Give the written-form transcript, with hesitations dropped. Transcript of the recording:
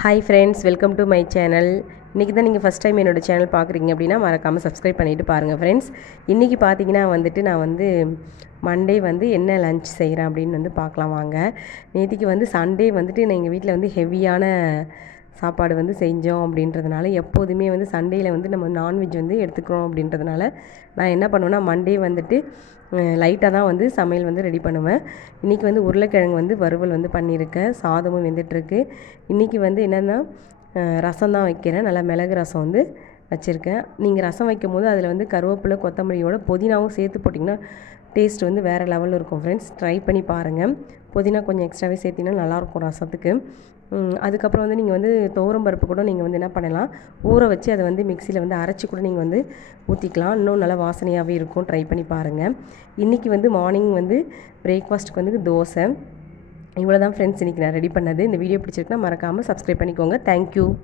Hi friends, welcome to my channel. இன்றைக்கி தான் நீங்கள் ஃபஸ்ட் டைம் என்னோடய சேனல் பார்க்குறீங்க அப்படின்னா மறக்காமல் சப்ஸ்கிரைப் பண்ணிவிட்டு பாருங்கள் ஃப்ரெண்ட்ஸ். இன்றைக்கி பார்த்தீங்கன்னா நான் மண்டே என்ன லன்ச் செய்கிறேன் அப்படின்னு பார்க்கலாம் வாங்க. நேற்றுக்கு சண்டே நான் எங்கள் வீட்டில் ஹெவியான சாப்பாடு செஞ்சோம் அப்படின்றதுனால எப்போதுமே சண்டேயில் நம்ம நான்வெஜ் எடுத்துக்கிறோம் அப்படின்றதுனால நான் என்ன பண்ணுவேன்னா மண்டே லைட்டாக தான் சமையல் ரெடி பண்ணுவேன். இன்றைக்கி உருளைக்கிழங்கு வறுவல் பண்ணியிருக்கேன். சாதமும் வெந்துட்டுருக்கு. இன்றைக்கி என்னென்னா ரசம் தான் வைக்கிறேன். நல்லா மிளகு ரசம் வச்சுருக்கேன். நீங்கள் ரசம் வைக்கும் போது அதில் கருவேப்பிலை கொத்தமல்லியோட புதினாவும் சேர்த்து போட்டிங்கன்னா டேஸ்ட் வேறு லெவலில் இருக்கும் ஃப்ரெண்ட்ஸ். ட்ரை பண்ணி பாருங்கள். புதினா கொஞ்சம் எக்ஸ்ட்ராவே சேர்த்திங்கன்னா நல்லாயிருக்கும் ரசத்துக்கு. அதுக்கப்புறம் நீங்கள் துவரம் பருப்பு கூட நீங்கள் என்ன பண்ணலாம், ஊற வச்சு அதை மிக்சியில் அரைச்சி கூட நீங்கள் ஊற்றிக்கலாம். இன்னும் நல்லா வாசனையாகவே இருக்கும். ட்ரை பண்ணி பாருங்கள். இன்றைக்கி மார்னிங் பிரேக்ஃபாஸ்ட்டுக்கு தோசை. இவ்வளோ தான் ஃப்ரெண்ட்ஸ் இன்றைக்கி நான் ரெடி பண்ணது. இந்த வீடியோ பிடிச்சிருக்குன்னா மறக்காமல் சப்ஸ்கிரைப் பண்ணிக்கோங்க. தேங்க்யூ.